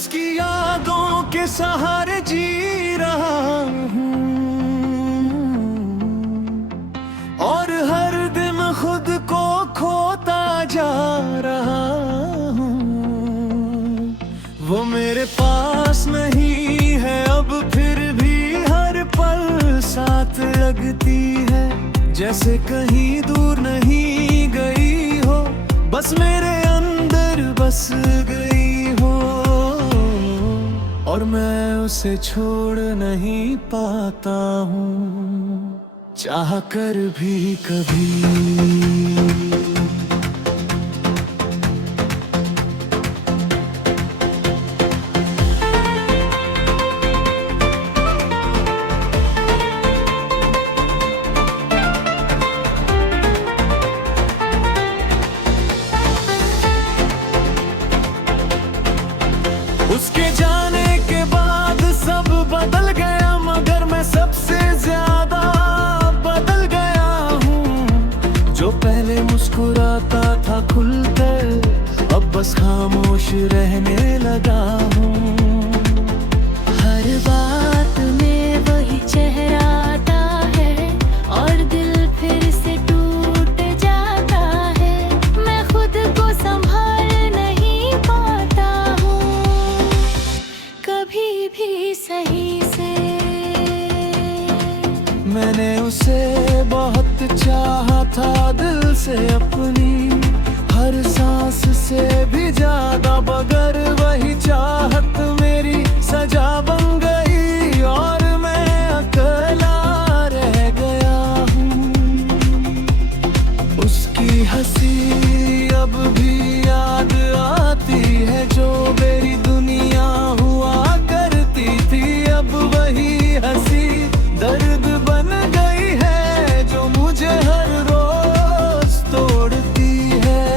उसकी यादों के सहारे जी रहा हूँ और हर दिन खुद को खोता जा रहा हूँ। वो मेरे पास नहीं है अब फिर भी हर पल साथ लगती है, जैसे कहीं दूर नहीं गई हो, बस मेरे अंदर बस गई हो। और मैं उसे छोड़ नहीं पाता हूँ, चाह कर भी कभी। उसके जाने के बाद सब बदल गया, मगर मैं सबसे ज्यादा बदल गया हूँ। जो पहले मुस्कुराता था खुलकर, अब बस खामोश रहने लगा हूँ। हर बात में वही चेहरा आता है और दिल फिर से टूट जाता है। मैं खुद को संभाल नहीं पाता हूँ कभी भी सही से। मैंने उसे बहुत चाहा था दिल से, अपनी हर सांस से भी ज्यादा, मगर वही चाहत मेरी सजा बन गई और मैं अकेला रह गया हूँ। उसकी हंसी अब भी याद आती है, जो मेरी दुनिया हुआ करती थी। अब वही हंसी दर्द बन गई है, जो मुझे हर रोज तोड़ती है।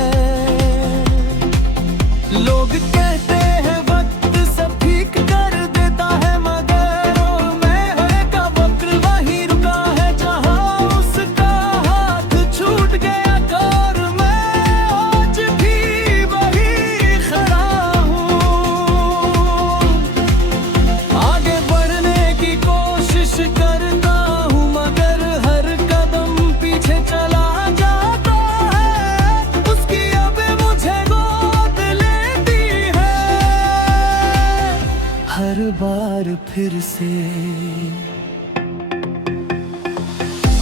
लोग कहते हैं वक्त सब ठीक कर देता है, मगर मैं का वक्त वहीं रुका है जहां उसका हाथ छूट गया था। और मैं आज भी वही खड़ा हूँ, आगे बढ़ने की कोशिश करता हूँ, मगर हर कदम पीछे चला जाता है। उसकी अब मुझे गोद लेती है हर बार फिर से।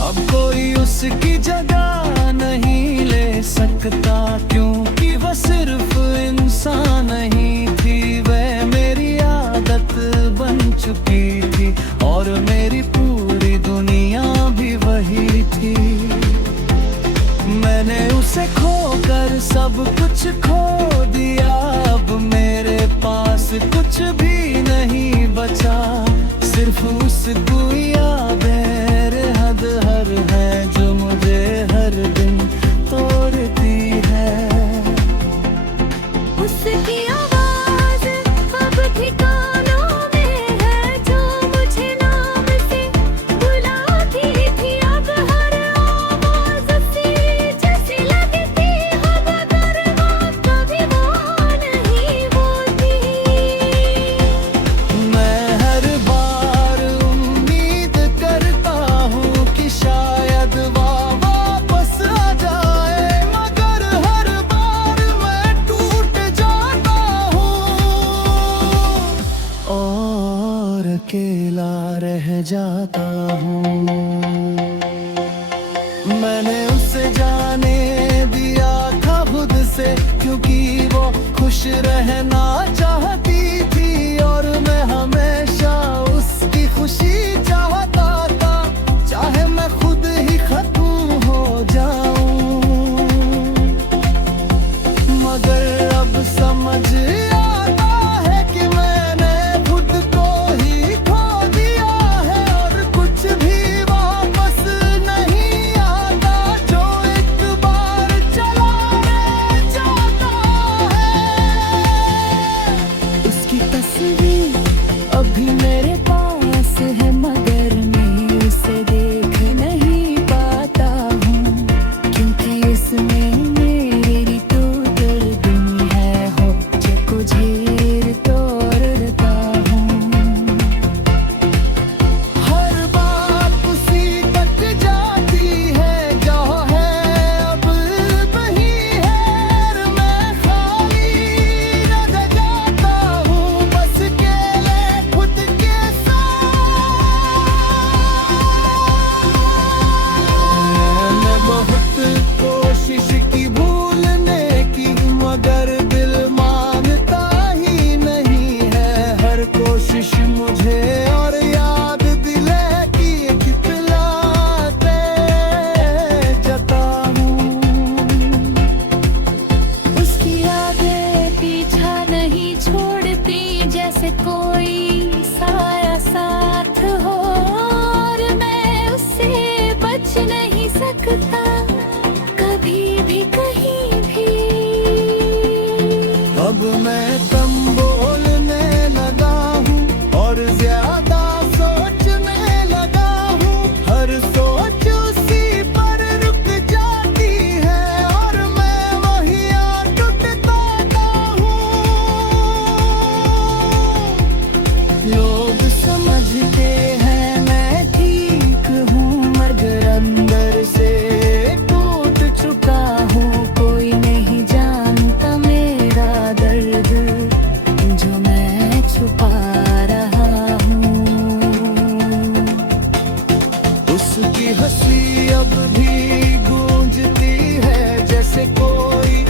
अब कोई उसकी जगह नहीं ले सकता, क्योंकि वह सिर्फ इंसान नहीं थी। वह मेरी आदत बन चुकी थी और मेरी पूरी दुनिया भी वही थी। मैंने उसे खोकर सब कुछ खो दिया, अब मेरे पास कुछ भी नहीं बचा। सिर्फ उसको यादें हद हर है, जो मुझे हर दिन तोड़ती है। उसकी आवाज अब ठिकानों में है, जो मुझे नाम से बुलाती थी। अब हर आवाज उसी जैसी लगती हो, मगर वो कभी वो नहीं होती। मैं हर बार सकता कभी भी कहीं भी। अब मैं कम बोलने लगा हूँ और ज्यादा सोचने लगा हूँ। हर सोच उसी पर रुक जाती है और मैं वही टूटता हूँ। लोग समझते हैं मैं ठीक हूँ मगर अंदर से टूट चुका हूँ। कोई नहीं जानता मेरा दर्द जो मैं छुपा रहा हूँ। उसकी हंसी अब भी गूंजती है जैसे कोई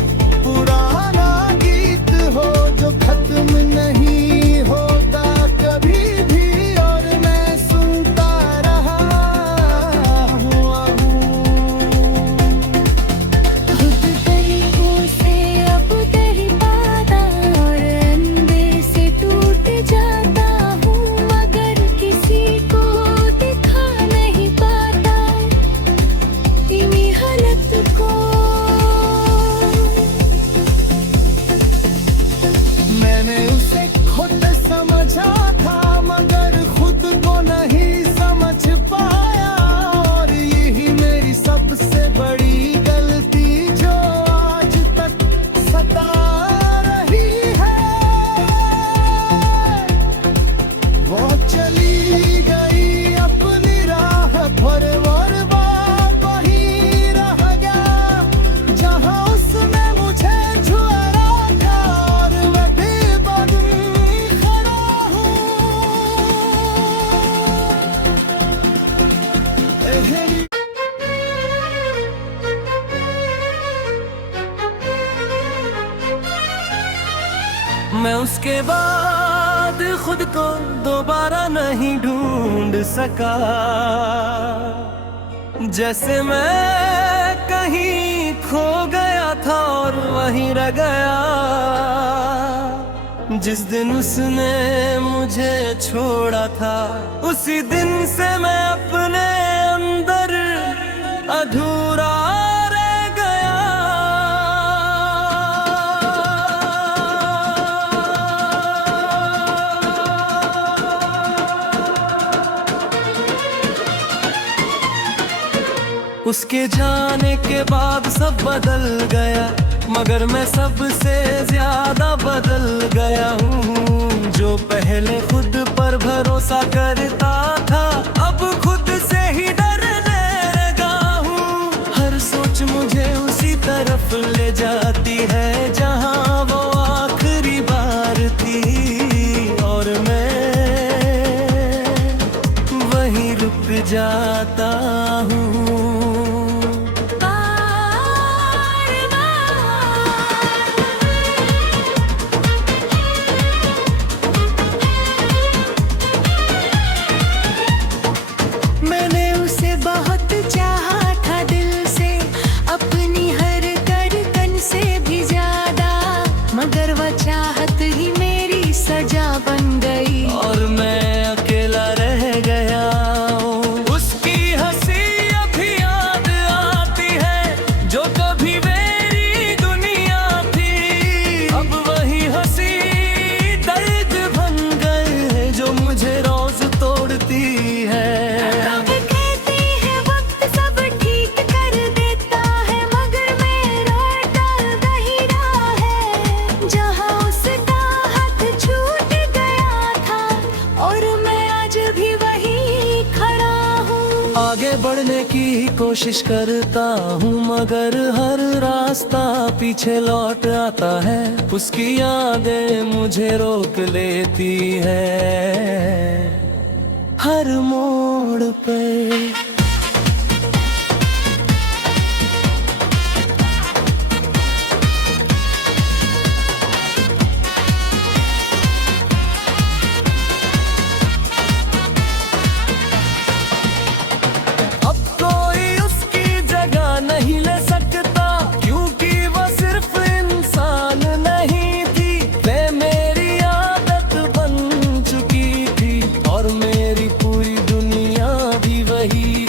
पुराना गीत हो जो खत्म नहीं होता कभी भी और मैं सुनता रहा हूँ। खुद तरीकों से अब तेरी बाधा और अंधे से टूट जाता हूँ मगर किसी को दिखा नहीं पाता इन्हीं हालत को। मैंने उसे खुद समझा था मगर खुद को नहीं समझ पाया और यही मेरी सबसे बड़ी गलती जो आज तक सता रही है। वो चली गई अपनी राह पर और वहीं रह गया जहाँ उसने मुझे छुआ रखा और मैं बेबसी खड़ा हूँ। मैं उसके बाद खुद को दोबारा नहीं ढूंढ सका। जैसे मैं कहीं खो गया था और वहीं रह गया। जिस दिन उसने मुझे छोड़ा था उसी दिन से मैं अपने अंदर अधूरा रह गया। उसके जाने के बाद सब बदल गया मगर मैं सबसे ज्यादा बदल गया हूँ। जो पहले खुद पर भरोसा करता था अब खुद से ही डरने लगा हूँ। हर सोच मुझे उसी तरफ ले जाती है जहाँ वो आखिरी बार थी और मैं वहीं रुक जाता हूँ। मैंने उसे बहुत चाहा था दिल से अपनी हर धड़कन से भी ज्यादा मगर वह चाहत ही मेरी सजा बन गई और मैं अकेला रह गया हूँ। उसकी हंसी अभी याद आती है जो कभी मेरी दुनिया थी। अब वही हंसी दर्द बन गए है जो मुझे रोज तोड़ती है। अब कहते हैं वक्त सब ठीक कर देता है मगर मेरा टल नहीं रहा है। जहाँ उसका हाथ छूट गया था और मैं आज भी वहीं खड़ा हूँ। आगे बढ़ने की कोशिश करता हूँ मगर हर रास्ता पीछे लौट आता है। उसकी यादें मुझे रोक लेती है हर मोड़ पे। अब कोई उसकी जगह नहीं ले सकता क्योंकि वह सिर्फ इंसान नहीं थी। वे मेरी आदत बन चुकी थी और मेरी पूरी दुनिया भी वही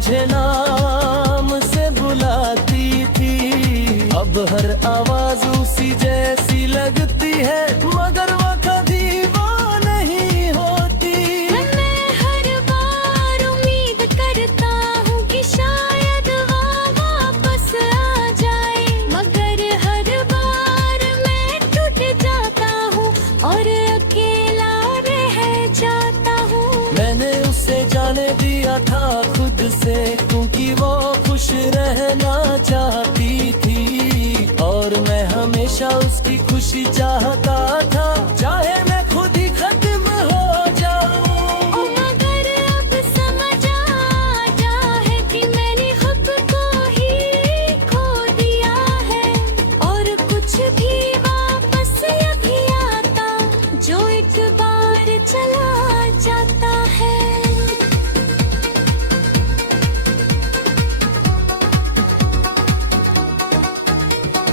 मुझे नाम से बुलाती थी, अब हर आवाज उसी जैसी लगती है, मगर वो कभी वो नहीं होती। मैं हर बार उम्मीद करता हूँ कि शायद वो वापस आ जाए, मगर हर बार मैं टूट जाता हूँ और अकेला रह जाता हूँ। मैंने उसे जाने दिया था खुद से, क्योंकि वो खुश रहना चाहती थी, और मैं हमेशा उसकी खुशी चाहता था, चाहे मैं खुद ही खत्म हो जाऊं। मगर अब समझ आता है कि मैंने खुद को ही खो दिया है, और कुछ भी वापस नहीं आता जो एक बार चला जाता है।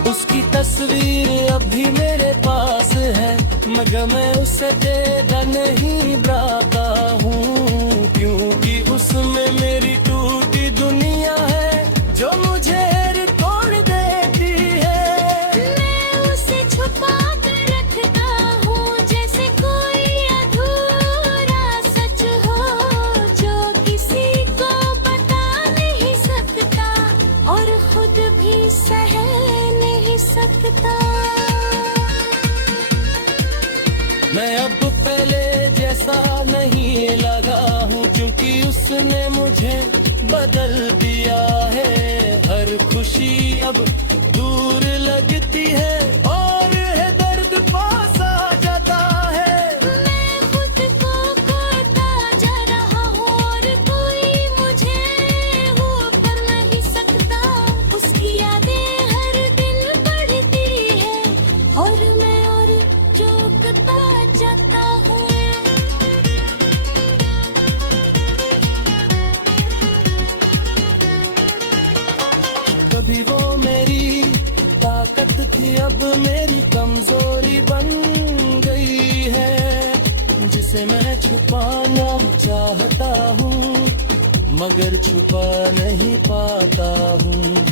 उसकी तस्वीर अब भी मेरे पास है, मगर मैं उसे तेरा नहीं पाता हूँ, क्योंकि उसमें मेरी टूटी दुनिया है जो मुझे तोड़ देती है। मैं उसे छुपा कर रखता हूँ जैसे कोई अधूरा सच हो, जो किसी को बता नहीं सकता और खुद भी सह नहीं सकता। मैं अब पहले जैसा नहीं लगा हूँ, क्योंकि उसने मुझे बदल दिया है। हर खुशी अब दूर लगती है और है दर्द पास आ जाता है। मैं खुद को खोता जा रहा हूँ और कोई मुझे ऊपर नहीं सकता। उसकी यादें हर दिन बढ़ती है और मैं और चौंकता जाता हूँ। कभी वो मेरी ताकत थी, अब मेरी कमजोरी बन गई है, जिसे मैं छुपाना चाहता हूँ मगर छुपा नहीं पाता हूँ।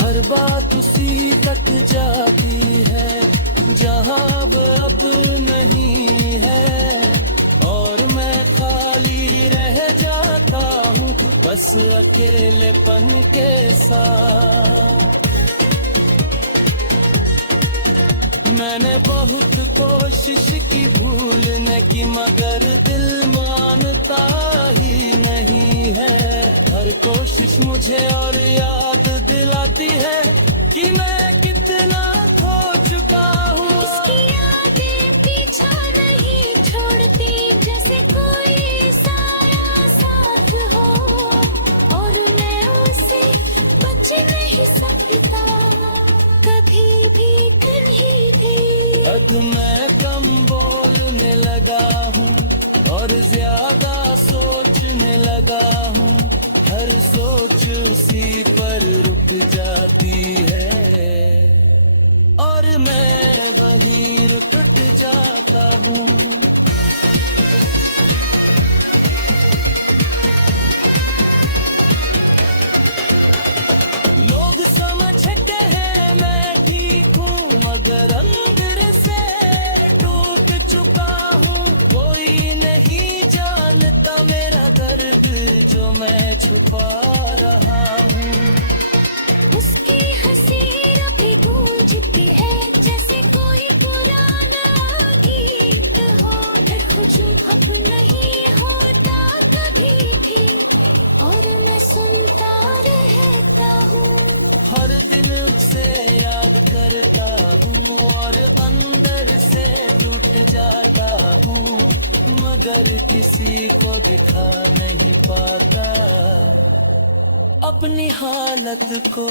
हर बात उसी तक जाती है जहाँ वो अब नहीं है, और मैं खाली रह जाता हूँ बस अकेलेपन के साथ। मैंने बहुत कोशिश की भूलने की, मगर दिल मानता ही नहीं है। हर कोशिश मुझे और याद दिलाती है कि मैं कितना खो चुका हूँ। उसकी यादें पीछा नहीं छोड़ती, जैसे कोई साया साथ हो, और मैं उसे बच नहीं सकता कभी भी कहीं भी। अब मैं कम बोलने लगा हूँ और ज्यादा सोचने लगा हूँ, हर सोच उसी पर रुक जाती है और मैं वहीं रुक जाता हूँ। लोग समझते हैं मैं ठीक हूँ, मगर अंदर से टूट चुका हूँ। कोई नहीं जानता मेरा दर्द जो मैं छुपा रहा हूँ। उसकी हंसी अभी गूंजती है जैसे कोई पुराना गीत हो। देखो जो अब नहीं होता कभी भी, और मैं सुनता रहता हूँ। हर दिन उसे याद करता हूँ और अंदर से टूट जाता हूँ, मगर किसी को दिखा नहीं पाता अपनी हालत को।